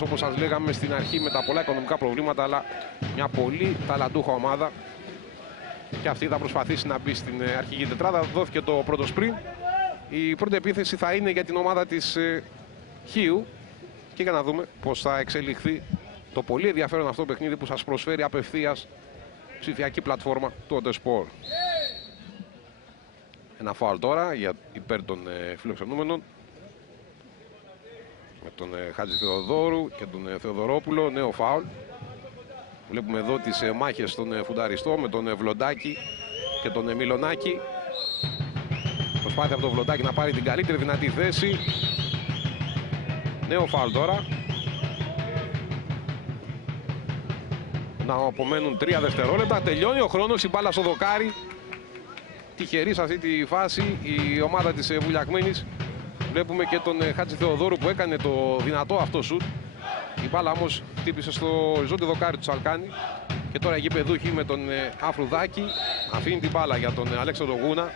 όπως σας λέγαμε στην αρχή, με τα πολλά οικονομικά προβλήματα, αλλά μια πολύ ταλαντούχα ομάδα. Και αυτή θα προσπαθήσει να μπει στην αρχική τετράδα. Δόθηκε το πρώτο sprint. Η πρώτη επίθεση θα είναι για την ομάδα της Χίου. Και για να δούμε πώς θα εξελιχθεί το πολύ ενδιαφέρον αυτό παιχνίδι που σας προσφέρει απευθείας ψηφιακή πλατφόρμα του Autosport. Ένα φάουλ τώρα για υπέρ των φιλοξενούμενων. Με τον Χάτζη Θεοδόρου και τον Θεοδωρόπουλο. Νέο φάουλ. Βλέπουμε εδώ τις μάχες των φουνταριστό με τον Βλοντάκη και τον Μιλονάκη. Προσπάθεια από τον Βλοντάκη να πάρει την καλύτερη δυνατή θέση. Νέο φάουλ τώρα. Να απομένουν 3 δευτερόλεπτα. Τελειώνει ο χρόνος, η μπάλα στο δοκάρι. Τυχερή σε αυτή τη φάση η ομάδα της Βουλιαγμένης. Βλέπουμε και τον Χάτζη Θεοδόρου που έκανε το δυνατό αυτό σουτ. Η μπάλα όμως χτύπησε στο οριζόντιο δοκάρι του Τσαλκάνη. Και τώρα οι γηπεδούχοι με τον Αφρουδάκη αφήνει την μπάλα για τον Αλέξανδρο Γούνα.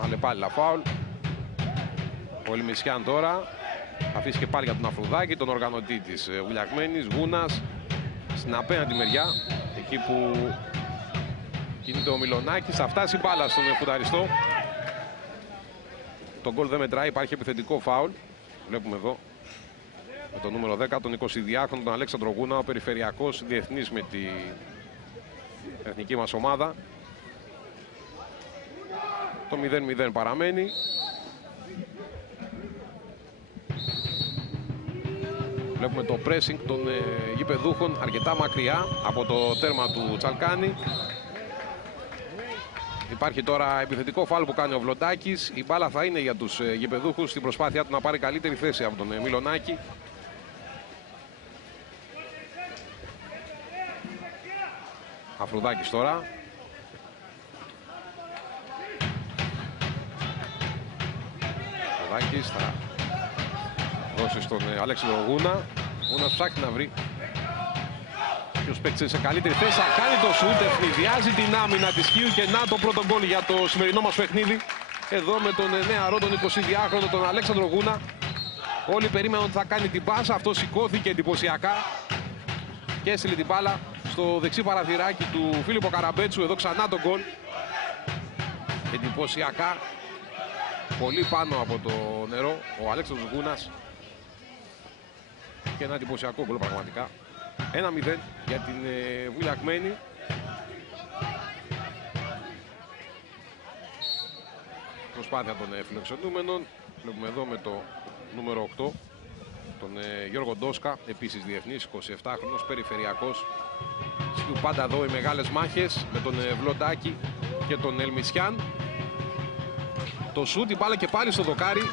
Πάλι πάλι φάουλ. Ο Λιμισιάν τώρα αφήσει και πάλι για τον Αφρουδάκη, τον οργανωτή της Βουλιαγμένης. Γούνας στην απέναντι μεριά, εκεί που κινείται ο Μιλονάκης. Θα φτάσει μπάλα στον φουνταριστό. Το γκολ δεν μετράει, υπάρχει επιθετικό φάουλ. Βλέπουμε εδώ με το νούμερο 10, τον 22χρονο, τον Αλέξανδρο Γούνα, ο περιφερειακός διεθνής με την εθνική μας ομάδα. Το 0-0 παραμένει. Βλέπουμε το pressing των γηπεδούχων αρκετά μακριά από το τέρμα του Τσαλκάνη. Υπάρχει τώρα επιθετικό φάουλ που κάνει ο Βλοντάκης. Η μπάλα θα είναι για τους γηπεδούχους στην προσπάθειά του να πάρει καλύτερη θέση από τον Μιλονάκη. Αφρουδάκης τώρα. Αφρουδάκης θα δώσει στον Αλέξανδρο Γούνα. Γούνας ψάχνει να βρει ποιος παίκτησε σε καλύτερη θέση. Θα κάνει το σουτ, ευνηδιάζει την άμυνα της Χίου και να το πρώτο γκολ για το σημερινό μας παιχνίδι. Εδώ με τον νεαρό, τον 22χρονο, τον Αλέξανδρο Γούνα. Όλοι περίμεναν ότι θα κάνει την πάσα. Αυτό σηκώθηκε εντυπωσιακά και έστειλε την μπάλα στο δεξί παραθυράκι του Φίλιππο Καραμπέτσου. Εδώ ξανά το γκολ. Εντυπωσιακά. Πολύ πάνω από το νερό ο Αλέξανδρος Γούνας. Και ένα εντυπωσιακό γκολ πραγματικά. 1-0 για την Βουλιαγμένη. Προσπάθεια των φιλοξενούμενων. Βλέπουμε εδώ με το νούμερο 8 τον Γιώργο Ντόσκα, επίσης διεθνής, 27χρονος, περιφερειακός. Σκύου πάντα εδώ οι μεγάλες μάχες με τον Βλοντάκη και τον Ελμισιάν. Το σούτ, η μπάλα και πάλι στο δοκάρι.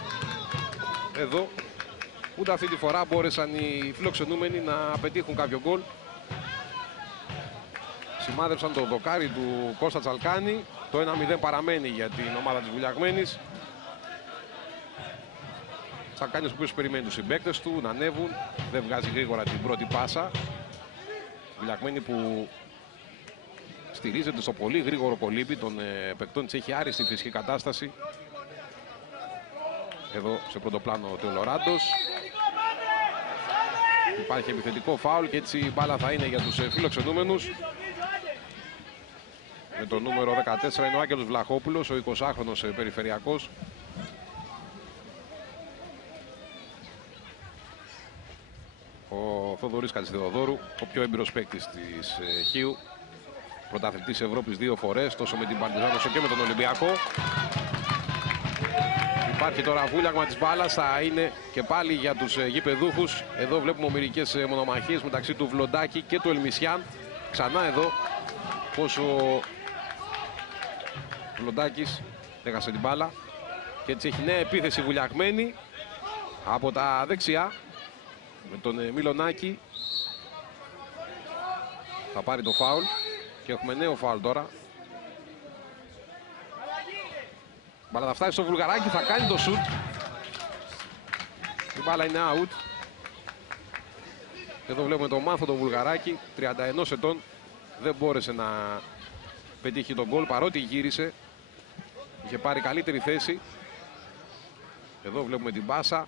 Εδώ ούτε αυτή τη φορά μπόρεσαν οι φιλοξενούμενοι να πετύχουν κάποιο γκολ. Σημάδεψαν το δοκάρι του Κώστα Τσαλκάνη. Το 1-0 παραμένει για την ομάδα της Βουλιαγμένης. Τσαλκάνης ο οποίος περιμένει τους συμπαίκτες του να ανέβουν. Δεν βγάζει γρήγορα την πρώτη πάσα. Βουλιαγμένη που στηρίζεται στο πολύ γρήγορο κολύμπι των παικτών της, έχει άριστη φυσική κατάσταση. Εδώ σε πρώτο πλάνο ο Τελοράντος. Υπάρχει επιθετικό φάουλ και έτσι η μπάλα θα είναι για τους φιλοξενούμενους. Με το νούμερο 14 είναι ο Άγγελος Βλαχόπουλος, ο 20χρονος περιφερειακός. Ο Θοδωρής Χατζηθεοδόρου, ο πιο έμπειρος παίκτης της Χίου. Πρωταθλητής Ευρώπης 2 φορές, τόσο με την Παρτιζάν όσο και με τον Ολυμπιακό. Υπάρχει τώρα βούλιαγμα της μπάλας, θα είναι και πάλι για τους γηπεδούχους. Εδώ βλέπουμε μερικές μονομαχίες μεταξύ του Βλοντάκη και του Ελμισιάν. Ξανά εδώ πως ο Βλοντάκης έχασε την μπάλα. Και έτσι έχει νέα επίθεση Βουλιαγμένη από τα δεξιά με τον Μιλονάκη. Θα πάρει το φάουλ και έχουμε νέο φάουλ τώρα. Μπάλα θα φτάσει στο Βουλγαράκι, θα κάνει το σουτ. Η μπάλα είναι out. Εδώ βλέπουμε τον Μάνθο τον Βουλγαράκι, 31 ετών. Δεν μπόρεσε να πετύχει τον γκολ παρότι γύρισε. Είχε πάρει καλύτερη θέση. Εδώ βλέπουμε την πάσα.